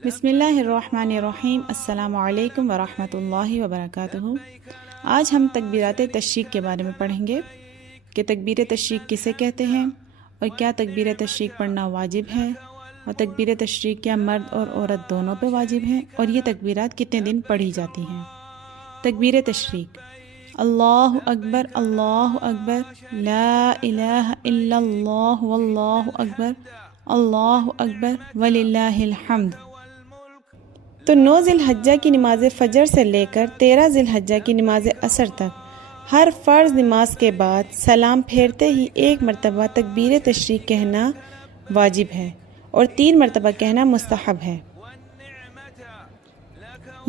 بسم اللہ الرحمن الرحیم۔ السلام علیکم ورحمۃ اللہ وبرکاتہ۔ آج ہم تکبیرات تشریق کے بارے میں پڑھیں گے کہ تکبیر تشریق کسے کہتے ہیں اور کیا تکبیر تشریق پڑھنا واجب ہے، اور تکبیر تشریق کیا مرد اور عورت دونوں پہ واجب ہیں، اور یہ تکبیرات کتنے دن پڑھی جاتی ہیں۔ تکبیر تشریق: اللہ اکبر، اللہ اکبر، لا الہ الا اللہ، واللہ اکبر، اللہ اکبر، وللہ الحمد۔ تو 9 ذی الحجہ کی نماز فجر سے لے کر 13 ذی الحجہ کی نماز عصر تک ہر فرض نماز کے بعد سلام پھیرتے ہی ایک مرتبہ تکبیر تشریق کہنا واجب ہے اور 3 مرتبہ کہنا مستحب ہے۔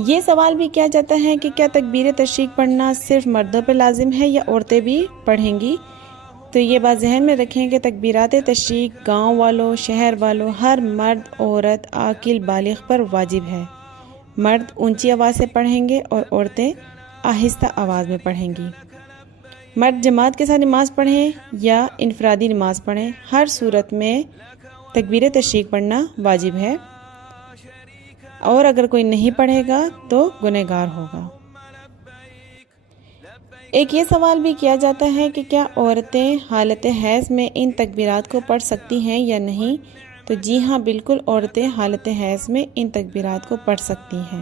یہ سوال بھی کیا جاتا ہے کہ کیا تکبیر تشریق پڑھنا صرف مردوں پہ لازم ہے یا عورتیں بھی پڑھیں گی؟ تو یہ بات ذہن میں رکھیں کہ تکبیرات تشریق گاؤں والوں، شہر والوں، ہر مرد، عورت، عاقل، بالغ پر واجب ہے۔ مرد اونچی آواز سے پڑھیں گے اور عورتیں آہستہ آواز میں پڑھیں گی۔ مرد جماعت کے ساتھ نماز پڑھیں یا انفرادی نماز پڑھیں، ہر صورت میں تکبیر تشریق پڑھنا واجب ہے، اور اگر کوئی نہیں پڑھے گا تو گنہگار ہوگا۔ ایک یہ سوال بھی کیا جاتا ہے کہ کیا عورتیں حالت حیض میں ان تکبیرات کو پڑھ سکتی ہیں یا نہیں؟ تو جی ہاں، بالکل عورتیں حالت حیض میں ان تکبیرات کو پڑھ سکتی ہیں۔